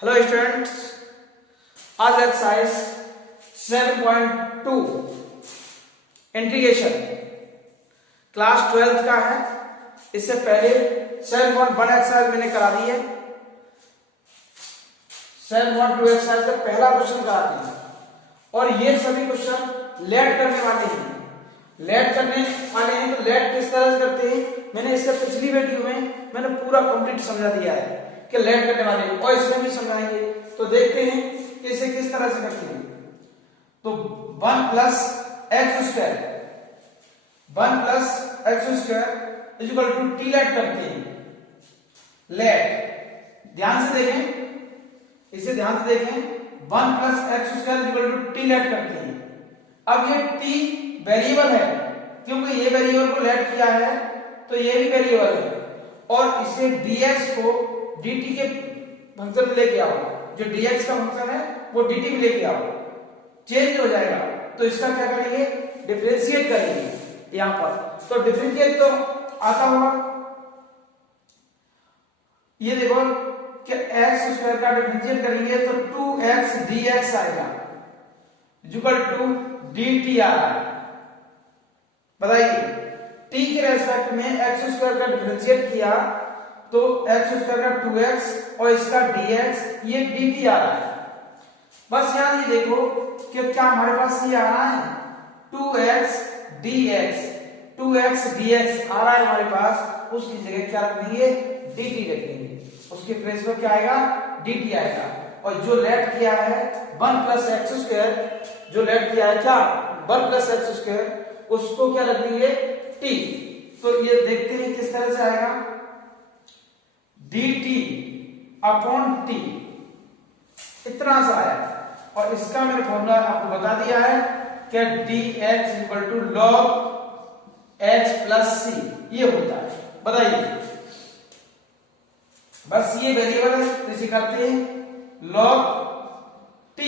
Hello students, आज exercise 7.2 integration class 12th का है। इससे पहले 7.1 एक्सरसाइज मैंने करा दी है। 7.2 एक्सरसाइज का पहला क्वेश्चन कराती है और ये सभी क्वेश्चन लेट करने वाले हैं। तो लेट किस तरह से करते हैं मैंने इससे पिछली वीडियो में मैंने पूरा कंप्लीट समझा दिया है कि लेट करने वाले हैं और इसमें भी समझाएंगे। तो देखते हैं कि इसे किस तरह से करते हैं। तो 1 plus x square equal to t let करते हैं। लेट ध्यान से देखें, इसे ध्यान से देखें। 1 plus x square equal to t let करते हैं। अब ये टी वेरिएबल है क्योंकि ये वेरिएबल को लेट किया है तो ये भी वेरिएबल है और इसे dx को dt के फंक्शन में लेके आओ। जो dx का फंक्शन है वो dt में लेके आओ, चेंज हो जाएगा। तो इसका क्या करेंगे, डिफरेंशिएट करेंगे यहां पर। तो डिफरेंशिएट तो आता होगा, ये देखो कि x स्क्वायर का डिफरेंशिएट करेंगे तो 2x dx आएगा इक्वल टू dt आ रहा है। बताइए t के रेस्पेक्ट में x स्क्वायर का डिफरेंशिएट किया तो x स्क्वायर का 2x और इसका dx ये dt आ रहा है। बस यहां ये देखो कि क्या हमारे पास ये आ रहा है 2x dx आ रहा है हमारे पास। उसकी जगह क्या रख देंगे, dt रख देंगे। उसके प्लेस पर क्या आएगा, dt आएगा। और जो लेट किया है 1 प्लस एक्स स्क्वायर, जो लेट किया है क्या 1 प्लस एक्स स्क्वायर, उसको क्या रख देंगे t। तो ये देखते हैं किस तरह से आएगा, dt अपॉन t इतना सा आया। और इसका मैंने फॉर्मूला आपको बता दिया है कि dx equal to log h plus c ये होता है। बताइए, बस ये वेरिएबल है तो इसे करते हैं log t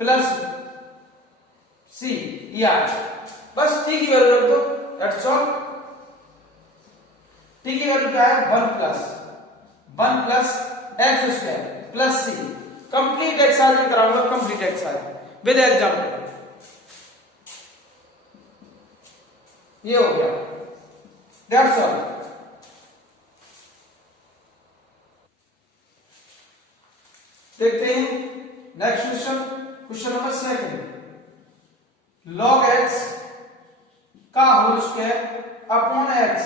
प्लस c ये आया। बस t की वैल्यू रख दो, दैट्स ऑल। t की वैल्यू क्या है 1 plus x square plus c। Complete exercise में कराऊंगा, कंप्लीट एक्सरसाइज विद एग्जांपल। ये हो गया, दैट्स ऑल। देखते हैं next question, question number 2। log x का whole square upon x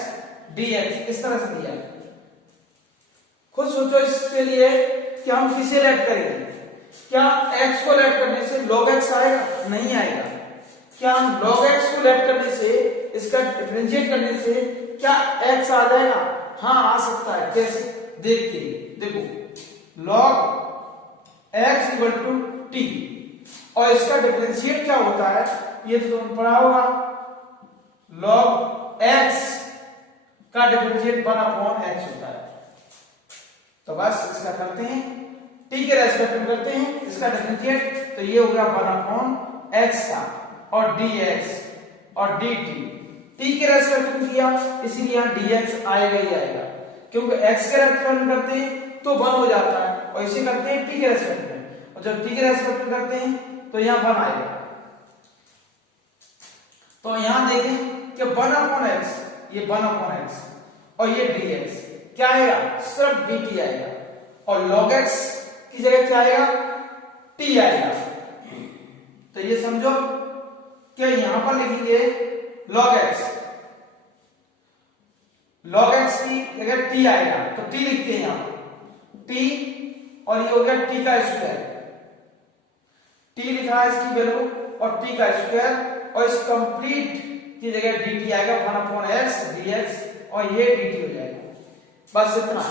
dx इस तरह से दिया है। खुद सोचो इसके लिए कि हम किसे लेट करेंगे। क्या x को लेट करने से log x आएगा, नहीं आएगा। क्या हम log x को लेट करने से, इसका डिफरेंशिएट करने से क्या x आ जाएगा, हाँ आ सकता है। कैसे, देखते हैं। देखो log x equal to t और इसका डिफरेंशिएट क्या होता है ये तो तुमने पढ़ा होगा। log x का डिफरेंशिएट 1 अपॉन x होता है। तो बस इसका करते हैं, t के रेस्पेक्ट में करते हैं इसका डिफरेंशिएट। तो ये हो गया 1 अपॉन x का और dx और dt। t के रेस्पेक्ट में किया इसीलिए यहां dx आएगा ही आएगा, क्योंकि x के रेस्पेक्ट में करते हैं तो 1 हो जाता है और इसे करते हैं t के रेस्पेक्ट में, और जब t के रेस्पेक्ट में करते हैं तो यहां 1 आएगा। तो यहां देखें कि 1 अपॉन x, ये 1 अपॉन x और ये dx क्या आएगा, सिर्फ dt आएगा। और log x की जगह क्या आएगा, t आएगा। तो ये समझो कि यहां पर लिखेंगे log x की जगह t आएगा तो t लिखते हैं यहां t, और ये हो गया t का स्क्वायर। t लिखा है इसकी वैल्यू और t का स्क्वायर, और इस कंप्लीट की जगह dt आएगा 1 अपॉन x dx और ये dt हो जाएगा। बस इतना।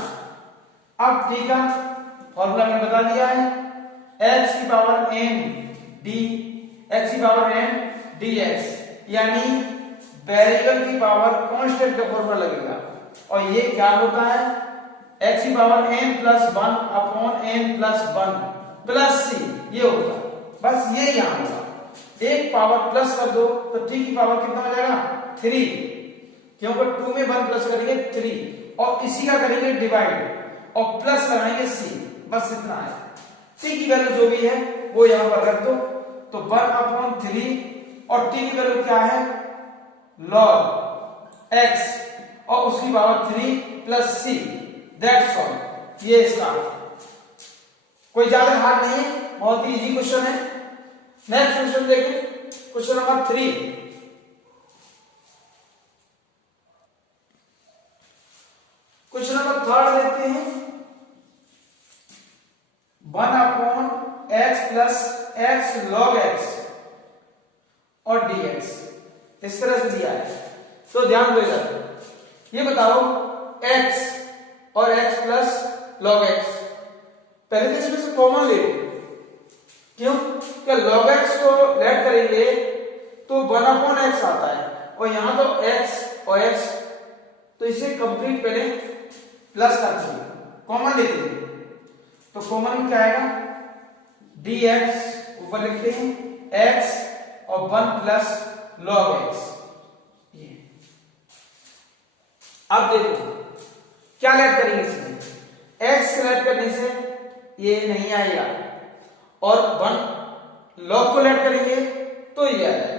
अब t का फॉर्मूला मैंने बता दिया है, x की पावर n dx, यानी वेरिएबल की पावर कांस्टेंट का फॉर्मूला लगेगा। और ये क्या होता है, x की power n plus 1 upon n plus 1 plus c ये होगा। बस ये यहां होगा, एक पावर प्लस कर दो तो t की पावर कितना हो जाएगा 3, क्योंकि 2 में 1 प्लस करेंगे 3 और इसी का करेंगे डिवाइड और प्लस लगाएंगे c। बस इतना है। t की वैल्यू जो भी है वो यहां पर रख दो, तो 1/3 और t की वैल्यू क्या है log x और उसकी power 3 plus c, that's all. ये इसका कोई ज्यादा हार्ड नहीं है, बहुत ही इजी क्वेश्चन है। नेक्स्ट क्वेश्चन देखिए, क्वेश्चन नंबर 3। क्वेश्चन नंबर 3 देखते हैं। 1/x plus x log x और dx इस तरह से दिया है, तो ध्यान दो इधर। ये बताओ x और x प्लस log x, पहले तो इसमें से कॉमन ले, क्यों कि log x को लेट करेंगे तो 1/x आता है, और यहां तो x और x, तो इसे कंप्लीट पहले प्लस करते हैं, कॉमन लेते हैं, तो कॉमन में क्या आएगा dx, ऊपर लिखते हैं x और 1 प्लस log x। ये अब देखो क्या लेट करेंगे इसमें, x लेट करने से ये नहीं आएगा, और 1 log को लेट करेंगे तो ये आएगा।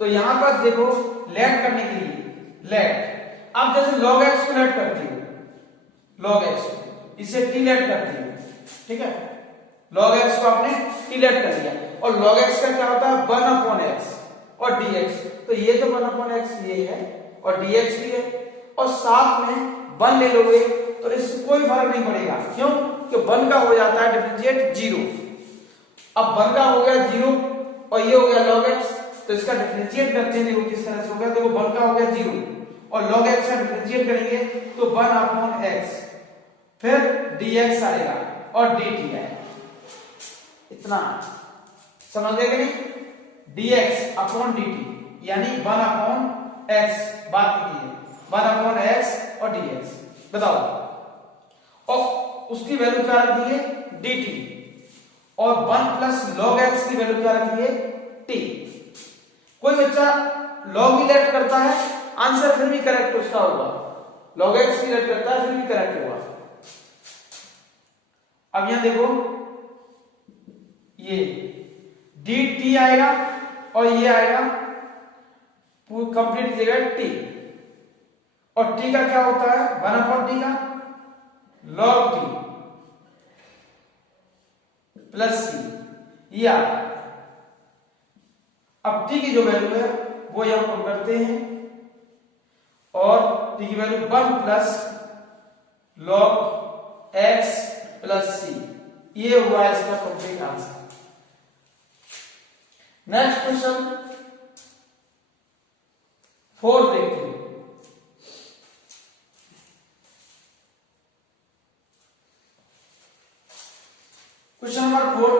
तो यहां पर देखो लेट करने के लिए लेट, अब जैसे log x को लेट करती हूं, log x इसे t लेट करती हूं, ठीक है, log x को आपने t लेट कर लिया, और log x का क्या होता है 1/x और dx, तो ये तो 1/x ये है और dx भी है, और साथ में 1 ले लोगे तो इससे कोई फर्क नहीं पड़ेगा, क्यों कि 1 का हो जाता है डिफरेंशिएट 0। अब 1 का हो गया 0 और ये हो गया log x, तो इसका डिफरेंशिएट करते हैं, देखो किस तरह से हो गया, देखो 1 का हो गया 0 और log x का डिफरेंशिएट करेंगे तो 1/x, फिर dx आएगा और dt आएगा, इतना समझ गए कि नहीं, dx अपॉन dt यानी 1/x, बात की 1/x और dx, बताओ, और उसकी वैल्यू क्या रखी है dt, और 1 प्लस log x की वैल्यू क्या रखी है t। कोई बच्चा log ही लेट करता है, आंसर फिर भी करेक्ट उसका होगा, log x की लेट करता है फिर भी करेक्ट होगा। अब यहां देखो ये dt आएगा और ये आएगा पूरी कंप्लीट जगह t, और t का क्या होता है 1/t का log t प्लस c, या अब t की जो वैल्यू है वो यहां पर करते हैं, और t की value 1 plus log x plus c, ये हुआ इसका कंप्लीट आंसर। नेक्स्ट क्वेश्चन 4 देखते हैं। क्वेश्चन नंबर 4,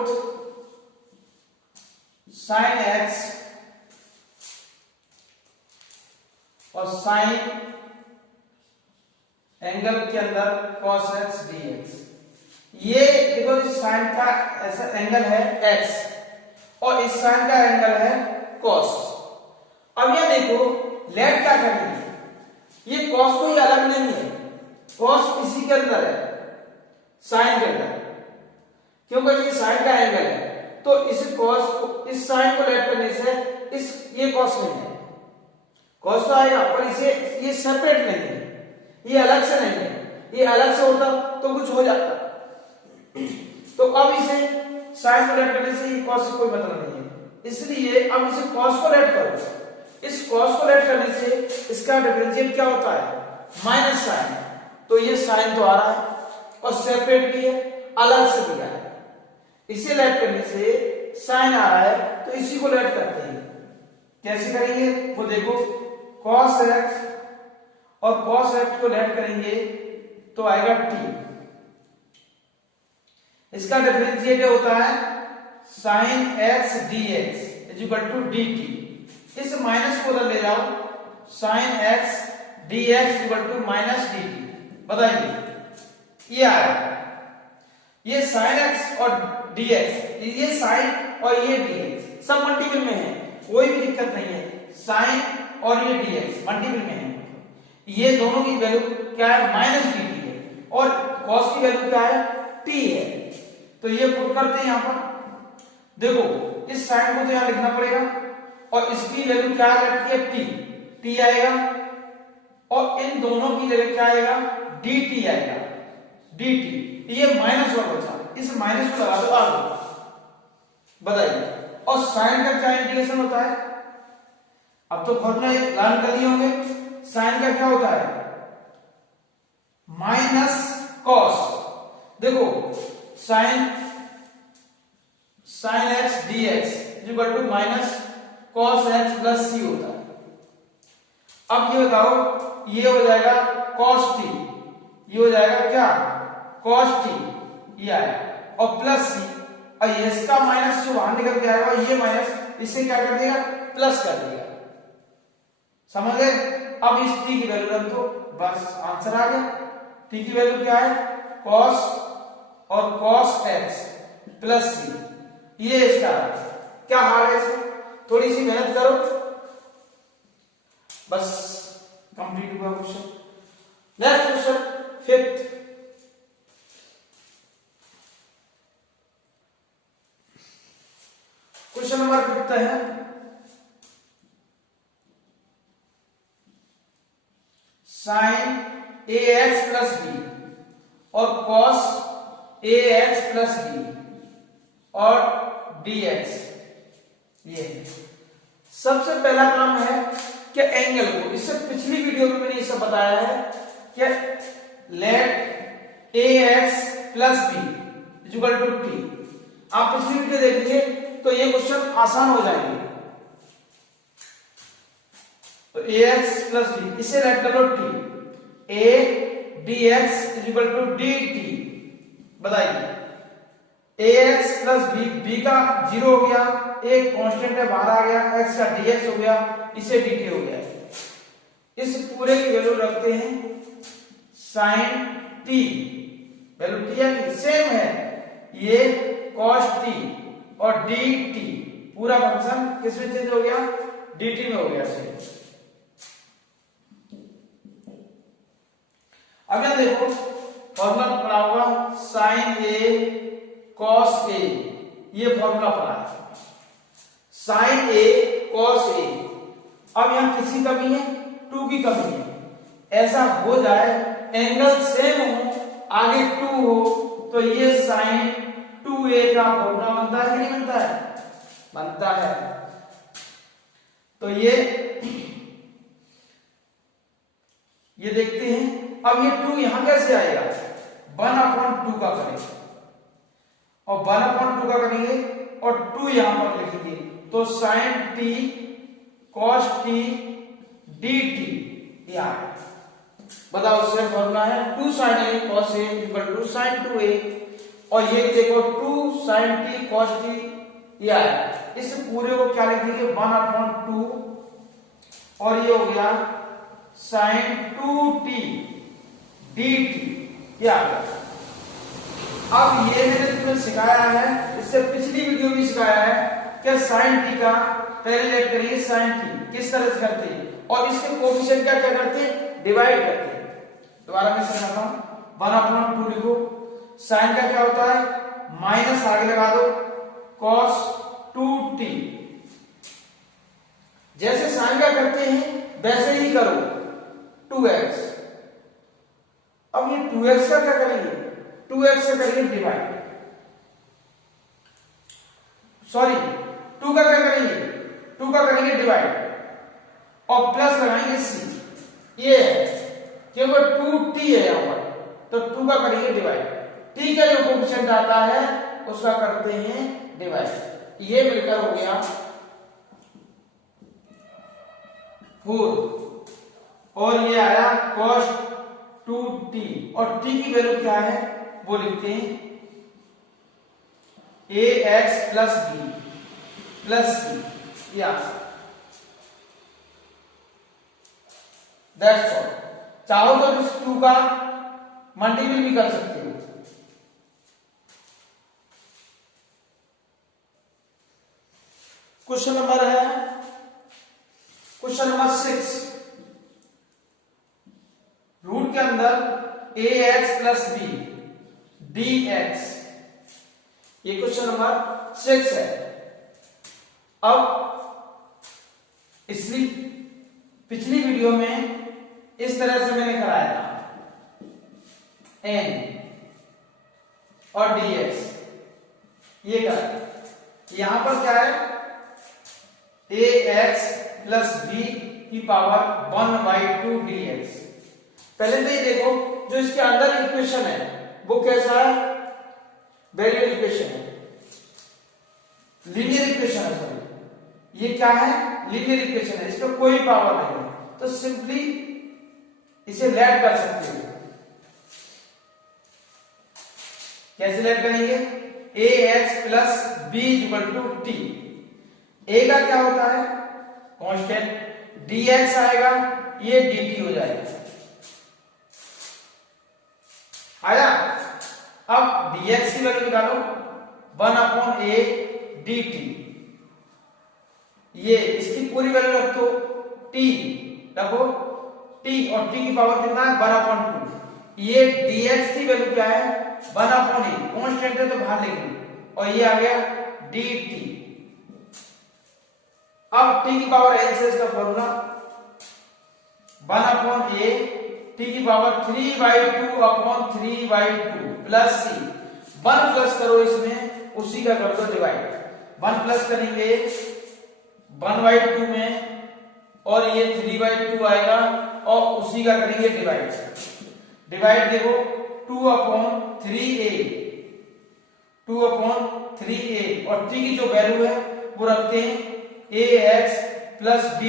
साइन x और साइन एंगल के अंदर cos x dx। ये देखो इस साइन का ऐसा एंगल है x और इस साइन का एंगल है cos। अब ये देखो लेट क्या करेंगे, ये cos कोई अलग नहीं है, cos इसी के अंदर है साइन के अंदर, क्योंकि ये साइन का एंगल है, तो इस cos को, इस साइन को लेट करने से इस ये cos नहीं है, cos तो आएगा पर इसे ये सेपरेट नहीं है, ये अलग से नहीं है, ये अलग से होता तो कुछ हो जाता, तो अब इसे साइन को लेट करने से ये cos से कोई मतलब नहीं है, इसलिए अब इसे cos को लेट करो, इस cos को लेट करने से इसका डिफरेंशिएट क्या होता है माइनस साइन, तो ये साइन तो आ रहा है और सेपरेट भी है, अलग से भी है, इसे लेट करने से साइन आ रहा है, तो इसी को लेट करते हैं। कैसे करेंगे वो देखो, cos x और cos x को लेट करेंगे तो आएगा t, इसका डिफरेंशिएट होता है sin x dx is equal to dt, इस माइनस को उधर ले जाओ, sin x dx is equal to minus dt, बताइए ये आएगा, ये sin x और dx, ये sin और ये dx सब मल्टीपल में है, कोई भी दिक्कत नहीं है, sin और ये dx मल्टीपल में है, ये दोनों की वैल्यू क्या है माइनस dt है, और कॉस की वैल्यू क्या है, t है। तो ये पुट करते हैं यहां पर, देखो इस साइन को तो यहां लिखना पड़ेगा और इसकी वैल्यू क्या लगती है, t आएगा और इन दोनों की जगह क्या आएगा, dt आएगा, dt। ये माइनस और बचा, इस माइनस को लगा दो आगे, बताइए। और साइन का क्या इंडिकेशन होता है, अब तो फॉर्मूला लर्न कर लिए होंगे। साइन का क्या होता है, माइनस कॉस। देखो sine x dx equal to minus cos x plus c होता है। अब ये बताओ, ये हो जाएगा cos t, ये हो जाएगा क्या, cos t, ये आया और प्लस c, और ये इसका माइनस जो बाहर निकल के आएगा ये माइनस इसे क्या कर देगा, प्लस कर देगा, समझ गए। अब इस t की वैल्यू रख दो, बस आंसर आ गया। t की वैल्यू क्या है, cos और cos x प्लस c, ये इसका क्या हाल है, इसमें थोड़ी सी मेहनत करो, बस कंप्लीट हुआ question. Next question, fifth. Question number fifth है, साइन ax प्लस b और cos ax प्लस b और dx। ये सबसे पहला काम है कि एंगल को, इससे पिछली वीडियो में मैंने ये सब बताया है कि let ax plus b equal to t। आप पिछली वीडियो देखिए तो ये क्वेश्चन आसान हो जाएंगे। तो ax प्लस b, इसे लेट कर लो t, a dx equal to dt। बताइए ax प्लस b का 0 हो गया, एक कांस्टेंट है बाहर आ गया, x का dx हो गया, इसे dt हो गया। इस पूरे की वैल्यू रखते हैं sin t, वैल्यू t है सेम है, ये cos t और dt, पूरा फंक्शन किस में चेंज हो गया, dt में हो गया चेंज। अब यहां देखो फॉर्मूला पढ़ा होगा sin a cos a, ये फॉर्मूला पढ़ा है sin a cos a। अब यहां किसी कमी है, 2 की कमी है, ऐसा हो जाए एंगल सेम हो आगे 2 हो तो ये sin 2a का फॉर्मूला बनता है कि नहीं बनता है, बनता है। तो ये देखते हैं। अब ये 2 यहां कैसे आएगा, 1/2 का करेंगे और 1/2 का करेंगे और 2 यहां पर लिखेंगे, तो sin t cos t dt ये आएगा। बताओ इससे फॉर्मूला है 2 sin a cos a equal to sin 2a, और ये देखो 2 sin t cos t ये आया। इस पूरे को क्या लिख देंगे, 1/2 और ये हो गया sin 2t dt ये आ गया। अब ये मैंने तुम्हें सिखाया है, इससे पिछली वीडियो में सिखाया है कि sin t का पहले लेट करिए sin t किस तरह से करते हैं और इसके कोफिशिएंट क्या क्या करते हैं, डिवाइड करते हैं। दोबारा मैं समझाता हूं, 1/2 लिखो, sin का क्या होता है, माइनस आगे लगा दो cos 2t, जैसे sin का करते हैं वैसे ही करो 2x। अब ये 2x का क्या करेंगे, 2x से करेंगे डिवाइड, सॉरी 2 का क्या करेंगे, 2 का करेंगे डिवाइड और प्लस लगाएंगे c, ये है क्योंकि 2t है यहां पर, तो 2 का करेंगे डिवाइड, t का जो कोफिशिएंट आता है उसका करते हैं डिवाइड, ये मिलकर हो गया 4 और ये आया cos 2t और t की वैल्यू क्या है वो लिखते हैं ax plus b plus c, या दैट्स ऑल। चाहो तो इस 2 का मल्टीपल भी कर सकते हो। क्वेश्चन नंबर है, क्वेश्चन नंबर 6, रूट के अंदर ax प्लस b dx। ये क्वेश्चन नंबर 6 है। अब इसलिए पिछली वीडियो में इस तरह से मैंने कराया था n और dx, ये कराया। यहां पर क्या है, ax प्लस b की पावर 1/2 dx। पहले तो ये देखो जो इसके अंदर इक्वेशन है वो कैसा है, वेरिएबल इक्वेशन है, लीनियर इक्वेशन है। सॉरी, ये क्या है, लीनियर इक्वेशन है, इसका कोई पावर नहीं है, तो सिंपली इसे लेट कर सकते हो। कैसे लेट करेंगे, ax plus b equal to t। a का क्या होता है, कांस्टेंट, dx आएगा, ये dt हो जाएगा। आया। अब dx की वैल्यू निकालो, 1/a dt। ये इसकी पूरी वैल्यू रखो, t रखो, t और t की पावर कितना है, 1/2। ये dx की वैल्यू क्या है, 1/a, कांस्टेंट है तो बाहर लिख लो, और ये आ गया dt। अब t की पावर n से इसका फॉर्मूला 1/a t की पावर 3/2/3/2 प्लस c। 1 प्लस करो इसमें, उसी का कर दो डिवाइड। 1 प्लस करेंगे 1/2 में, और ये 3/2 आएगा, और उसी का करेंगे डिवाइड। डिवाइड देखो 2/3a, 2/3a, और t की जो वैल्यू है वो रखते हैं ax प्लस b,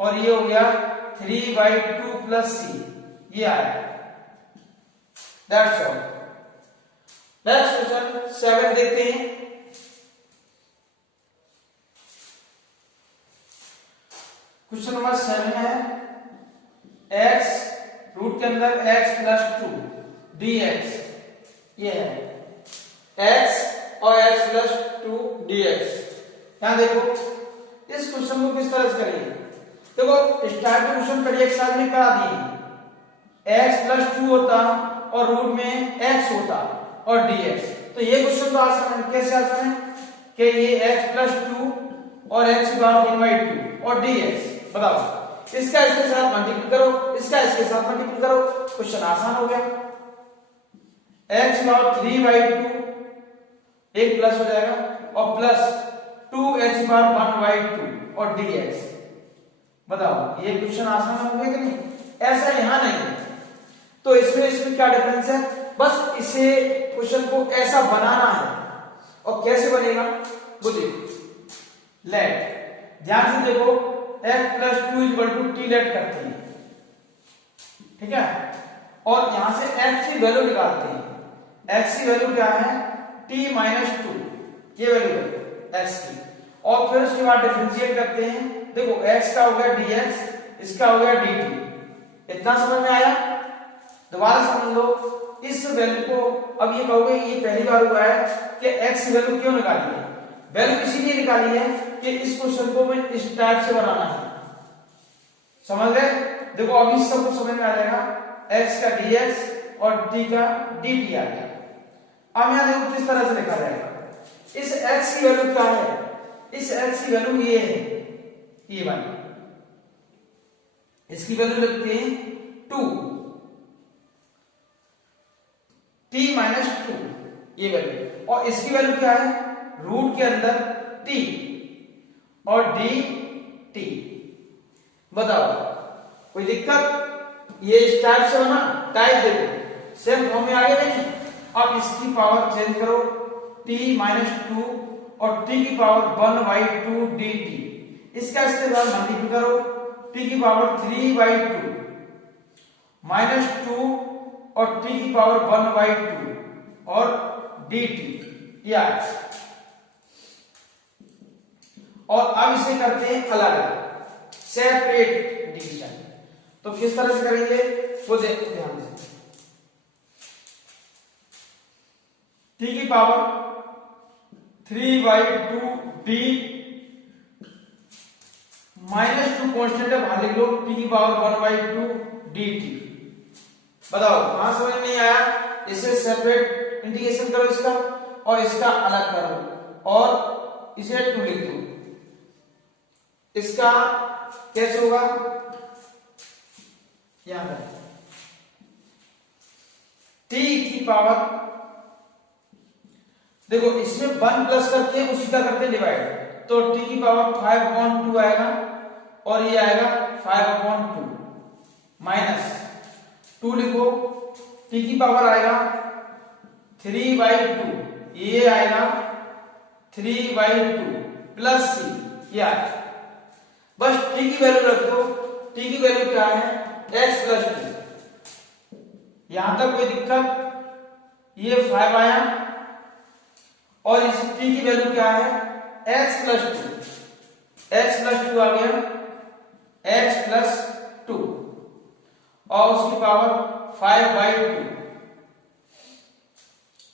और ये हो गया 3/2 प्लस c, ये आया। That's all. नेक्स्ट क्वेश्चन 7 देखते हैं। क्वेश्चन नंबर 7 है, x रूट के अंदर x प्लस 2 dx, ये है x और x प्लस 2 dx। यहां देखो इस क्वेश्चन को किस तरह से करेंगे, देखो स्टार्टिंग क्वेश्चन पहले एक साथ में करा दिए, x प्लस 2 होता और रूट में x होता और dx। तो ये क्वेश्चन तो आसान है, कैसे आसान है कि ये x प्लस 2 और x की पावर 1/2 और dx, बताओ इसका इसके साथ मल्टीप्लाई करो, इसका इसके साथ मल्टीप्लाई करो, क्वेश्चन आसान हो गया। x की पावर 3/2 एक प्लस हो जाएगा, और प्लस 2x की पावर 1/2 और dx। बताओ ये क्वेश्चन आसान हो गया कि नहीं, ऐसा यहां नहीं है। तो इसमें क्या डिफरेंस है, बस इसे क्वेश्चन को ऐसा बनाना है। और कैसे बनेगा वो देखो, लेट, ध्यान से देखो, x plus 2 equal to t let करते हैं, ठीक है, और यहां से x की वैल्यू निकालते हैं। x की वैल्यू क्या है, t माइनस 2, ये वैल्यू है x की, और फिर उसके बाद डिफरेंशिएट करते हैं। देखो x का हो गया dx, इसका हो गया dt। इतना समझ में आया, दोबारा समझ लो इस वैल्यू को। अब ये कहोगे ये पहली बार हुआ है कि x की वैल्यू क्यों निकाली है, वैल्यू इसीलिए निकाली है कि इस क्वेश्चन को मैं इस टाइप से बनाना है, समझ गए। देखो अभी सबको समझ में आ जाएगा, x का dx और t का dt आ गया। अब यहां देखो किस तरह से लिखा जाएगा, इस x की वैल्यू क्या है, इस x की वैल्यू ये है, ये वाली, इसकी वैल्यू लिखते हैं 2, t माइनस 2, ये वैल्यू, और इसकी वैल्यू क्या है, रूट के अंदर t और dt। बताओ कोई दिक्कत, ये इस टाइप से बना, टाइप देखो सेम फॉर्म में आ गया नहीं। अब इसकी पावर चेंज करो, t माइनस 2 और t की पावर 1/2 dt, इसका इसके साथ मल्टीप्लाई करो, t की पावर 3/2 माइनस 2 और t की पावर 1/2 और dt, या। और अब इसे करते हैं अलग अलग, सेपरेट डिवीजन। तो किस तरह से करेंगे वो देखते हैं ध्यान से। t की पावर 3/2 d माइनस 2 कॉन्स्टेंट है, बाहर लिख लो, t की पावर 1/2 dt। बताओ कहां समझ नहीं आया, इसे सेपरेट इंटीग्रेशन करो इसका और इसका अलग करो और इसे 2 लिख दो। इसका कैसे होगा, यहां पर t की पावर, देखो इसमें 1 प्लस करते हैं उसी का करते हैं डिवाइड, तो t की पावर 5/2 आएगा और ये आएगा 5/2 माइनस 2 लिखो, t की पावर आएगा 3/2, ये आएगा 3/2 प्लस c, ये आएगा। बस t की वैल्यू रख दो, t की वैल्यू क्या है x प्लस 2, यहां तक कोई दिक्कत, ये 5 आया और इस t की वैल्यू क्या है x प्लस 2 आ गया, x प्लस 2 और उसकी पावर 5/2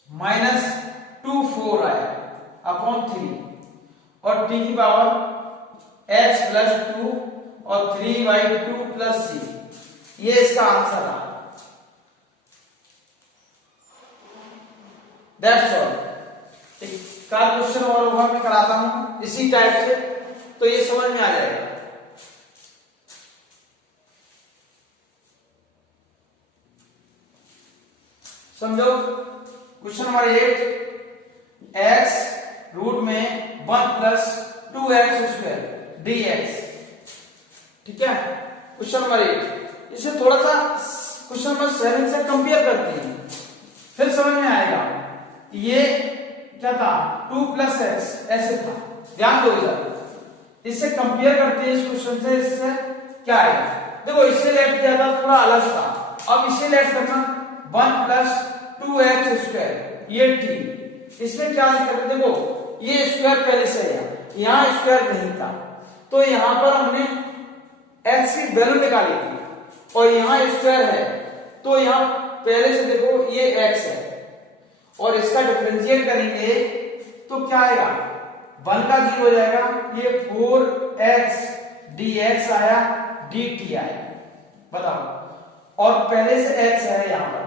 माइनस 2 4 आया अपॉन 3 और t की पावर x प्लस 2 और 3/2 प्लस c, ये इसका आंसर रहा। That's all. एक का क्वेश्चन और होगा मैं कराता हूं इसी टाइप से, तो ये समझ में आ जाएगा। समझो क्वेश्चन नंबर 8, x रूट में 1 प्लस 2x² dx, ठीक है। क्वेश्चन नंबर 8 इसे थोड़ा सा क्वेश्चन नंबर 7 से कंपेयर करते हैं, फिर समझ में आएगा। ये क्या था 2 प्लस x ऐसे था, ध्यान दो इधर, इससे कंपेयर करते हैं इस क्वेश्चन से, इससे क्या आएगा। देखो इससे लेट किया था थोड़ा अलग था, अब इसे लेट करना 1 प्लस 2x², ये t, इसमें क्या दिक्कत है, देखो ये स्क्वायर पहले से है, यहां स्क्वायर नहीं था, तो यहां पर हमने x की वैल्यू निकाली थी और यहां स्क्वायर है, तो यहां पहले से देखो ये x है और इसका डिफरेंशिएट करेंगे तो क्या आएगा 1 का 0 हो जाएगा, ये 4x dx आया dt आया, बताओ। और पहले से x है यहां पर,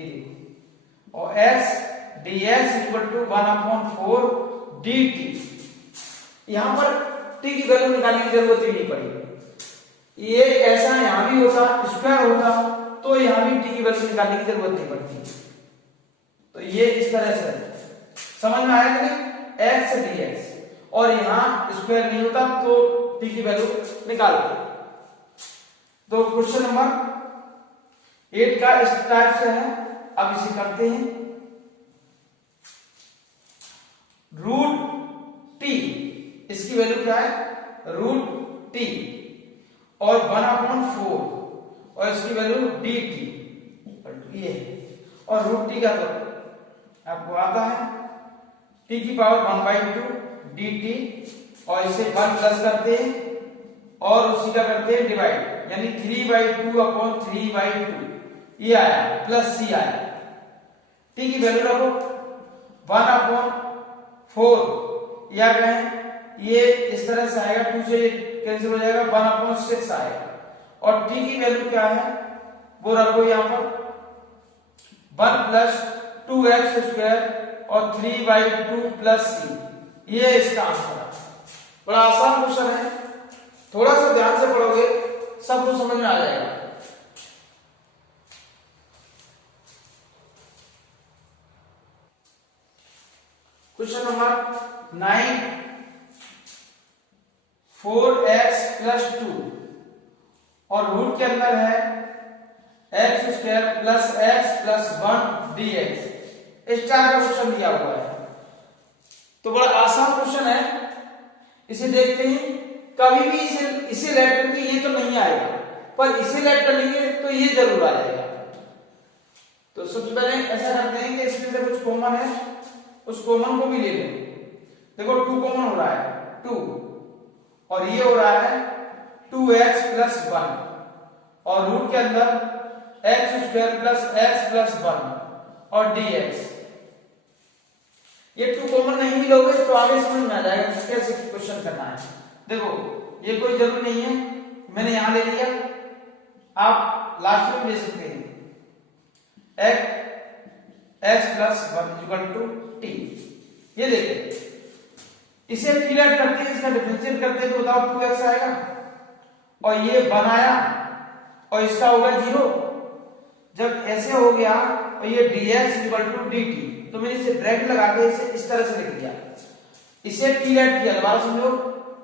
ये देखो, और x dx equal to 1/4 dt, यहां पर t की वैल्यू निकालने की जरूरत ही नहीं पड़ी, ये ऐसा यहां भी होता स्क्वायर होता तो यहां भी t की वैल्यू निकालने की जरूरत नहीं पड़ती। तो ये इस तरह से समझ में आया कि x dx, और यहां स्क्वायर नहीं होता तो t की वैल्यू निकाल दो। तो क्वेश्चन नंबर 8 का इस टाइप से है, अब इसे करते हैं। रूट t, इसकी वैल्यू क्या है रूट t और 1/4 और इसकी वैल्यू dt, ये और रूट t का तो आपको आता है t की पावर 1/2 dt, और इसे 1 प्लस करते हैं और उसी का करते हैं डिवाइड, यानी 3/2/3/2, ये आया प्लस c आया। t की वैल्यू रखो 1/4, या कहें ये इस तरह से आएगा, 2 से कैंसिल हो जाएगा, 1/6 आएगा, और t की वैल्यू क्या है वो रखो यहां पर 1 प्लस 2x² और 3/2 प्लस c, ये इसका आंसर है। बड़ा आसान क्वेश्चन है, थोड़ा सा ध्यान से पढ़ोगे सब कुछ समझ में आ जाएगा। क्वेश्चन नंबर 9, 4x प्लस 2 और रूट के अंदर है x² plus x plus 1 dx, इस टाइप का क्वेश्चन दिया हुआ है। तो बड़ा आसान क्वेश्चन है, इसे देखते हैं। कभी भी इसे लेट करके ये तो नहीं आएगा, पर इसे लेट कर लेंगे तो ये जरूर आ जाएगा। तो सबसे पहले ऐसा करते हैं कि इसमें से कुछ कॉमन है, उस कॉमन को भी ले लें। देखो 2 कॉमन हो रहा है 2, और ये हो रहा है 2x प्लस 1 और रूट के अंदर x² प्लस x प्लस 1 और dx, ये 2 कॉमन नहीं भी लोगे तो आगे समझ में आ जाएगा कैसे क्वेश्चन करना है। देखो ये कोई जरूरी नहीं है, मैंने यहां ले लिया, आप लास्ट में ले सकते हैं। x plus 1 equal to t। ये देखो इसे क्लियर करते हैं, इसका डिफरेंशिएट करते हैं तो बताओ 2x आएगा और ये 1 आया और इसका होगा 0। जब ऐसे हो गया और ये dx इक्वल टू dt, तो मैंने इसे ब्रैकेट लगा के इसे इस तरह से लिख दिया। इसे क्लियर किया, दोबारा समझो,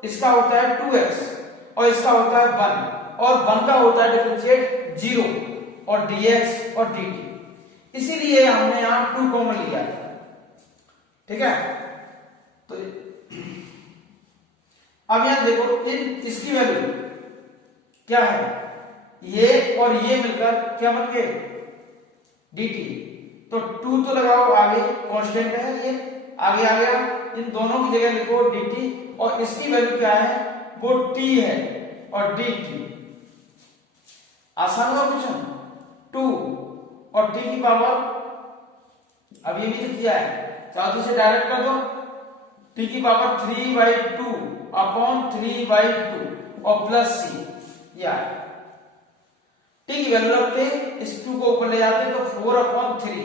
इसका होता है 2x और इसका होता है 1 और 1 का होता है डिफरेंशिएट 0 और dx और dt, इसीलिए हमने यहां 2 कॉमन लिया है। ठीक है, तो अब यहां देखो इसकी वैल्यू क्या है, ये और ये मिलकर क्या बन गए dt। तो 2 तो लगाओ आगे, कांस्टेंट है ये, आगे आ गया, इन दोनों की जगह लिखो dt और इसकी वैल्यू क्या है, वो t है और dt। आसान हुआ क्वेश्चन। 2 और t की पावर, अब ये भी लिख दिया है, चाहो तो इसे डायरेक्ट कर दो, t की पावर 3/2 अपॉन 3/2 और प्लस c, या t की वैल्यू रखते इस 2 को ऊपर ले जाते तो 4/3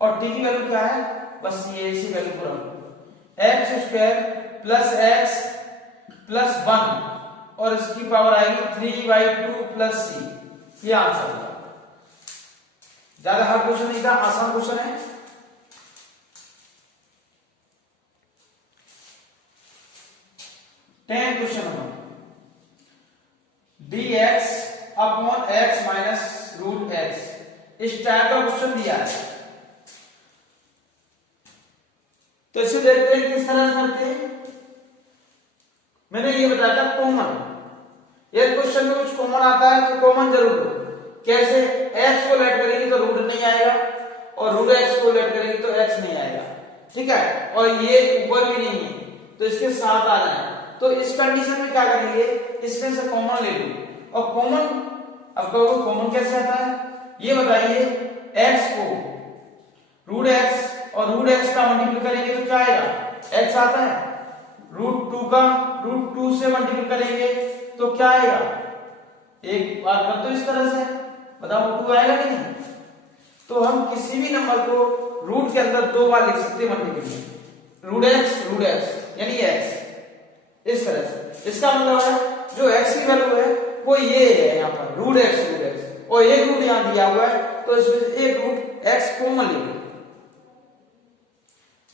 और t की वैल्यू क्या है, बस ये इसी वैल्यू को रखो, x² प्लस x प्लस 1 और इसकी पावर आएगी 3/2 प्लस c। ये आंसर होगा। ज्यादा हार्ड क्वेश्चन नहीं था, आसान क्वेश्चन है। Question number dx upon x minus root x, इस टाइप का क्वेश्चन दिया है। तो इसे देखते हैं किस तरह से करते हैं। मैंने ये बताया था कॉमन, ये क्वेश्चन में कुछ कॉमन आता है तो कॉमन जरूर लो। कैसे, x को लेट करेंगे तो रूट नहीं आएगा और रूट x को लेट करेंगे तो x नहीं आएगा। ठीक है, और ये ऊपर भी नहीं है तो इसके साथ आ जाए। तो इस कंडीशन में क्या करेंगे, इसमें से कॉमन ले लो और कॉमन, अब कहोगे कॉमन कैसे आता है, ये बताइए। x को रूट x और रूट x का मल्टीप्लाई करेंगे तो क्या आएगा, x आता है। रूट 2 का रूट 2 से मल्टीप्लाई करेंगे तो क्या आएगा, एक बार कर दो इस तरह से, बताओ 2 आएगा कि नहीं। तो हम किसी भी नंबर को रूट के अंदर 2 बार लिख सकते हैं मल्टीप्लाई, रूट x यानी x, इस तरह से। इसका मतलब है जो x की वैल्यू है वो ये है यहाँ पर रूट x और एक रूट यहाँ दिया हुआ है तो इसमें एक रूट x कॉमन ले लो।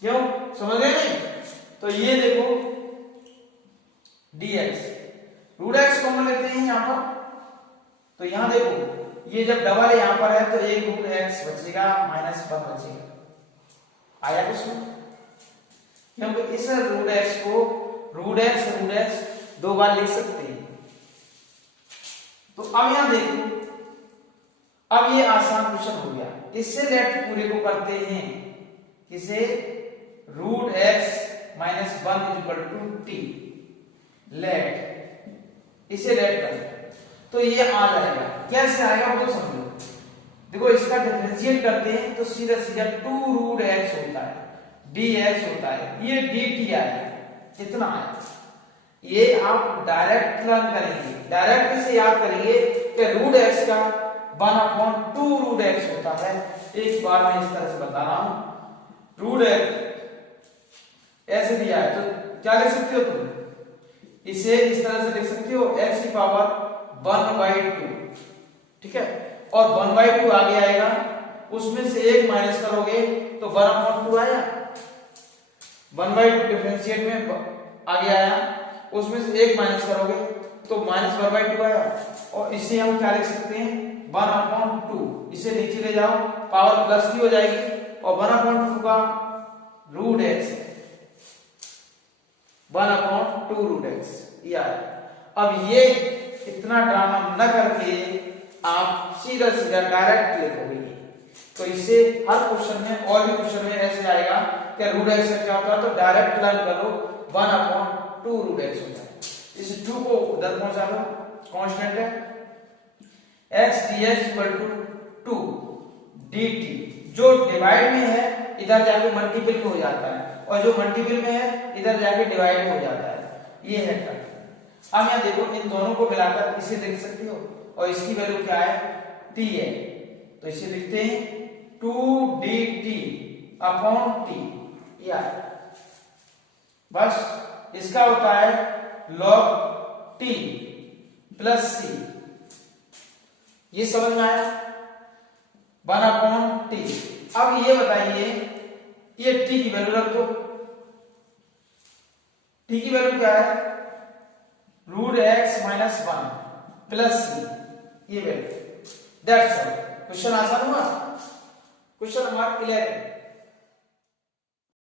क्यों, समझ गए नहीं। तो ये देखो dx, रूट x कॉमन लेते हैं यहाँ पर, तो यहाँ देखो ये जब डबल यहाँ पर है तो एक रूट x बचेगा माइनस 1 बचेगा, आया कुछ में। क्योंकि इस रूट x को रूट x 2 बार लिख सकते हैं। तो अब यहां देखो, अब ये आसान क्वेश्चन हो गया। इससे लेट पूरे को करते हैं, किसे, root x minus 1 equal to t, let, इसे लेट कर तो ये आ जाएगा। कैसे आएगा वो समझो। देखो इसका डिफरेंशिएट करते हैं तो सीधा सीधा 2 रूट x होता है, dx होता है, ये dt आएगा, कितना है ये आप डायरेक्ट लर्न करेंगे, डायरेक्ट से याद करेंगे कि रूट x का 1/2 रूट x होता है। एक बार मैं इस तरह से बता रहा हूं, रूट x ऐसे दिया है तो क्या लिख सकते हो तुम, इसे इस तरह से लिख सकते हो x की पावर 1/2, ठीक है, और 1/2 आगे आएगा, उसमें से एक माइनस करोगे तो 1/2 आया, 1/2 डिफरेंशिएट में आगे आया, उसमें से एक माइनस करोगे तो माइनस 1/2 आया, और इसे हम क्या लिख सकते हैं 1/2, इसे नीचे ले जाओ पावर प्लस की हो जाएगी और 1/2 का रूट x, 1/2 रूट x। यार अब ये इतना ड्रामा न करके आप सीधा सीधा डायरेक्ट लिखोगे। तो इसे हर क्वेश्चन में और भी क्वेश्चन में ऐसे आएगा कि रूट x क्या होता है, तो डायरेक्ट लर्न करो 1/2 रूट x होता है। इस 2 को उधर पहुंचा दो, कांस्टेंट है, x dx equal to 2 dt, जो डिवाइड में है इधर जाके मल्टीपल में हो जाता है और जो मल्टीपल में है इधर जाके डिवाइड में हो जाता है, ये है टर्म। अब यहां देखो इन दोनों को मिलाकर इसे लिख सकते हो और इसकी वैल्यू क्या है t है, तो इसे लिखते हैं 2dt अपॉन टी, या बस इसका होता है log t प्लस c। ये समझ में आया, 1 अपॉन टी। अब ये बताइए, ये t की वैल्यू रख दो। t की वैल्यू क्या है, √x-1 प्लस c, ये वैल्यू। That's all. क्वेश्चन आसान हुआ। Question number 11।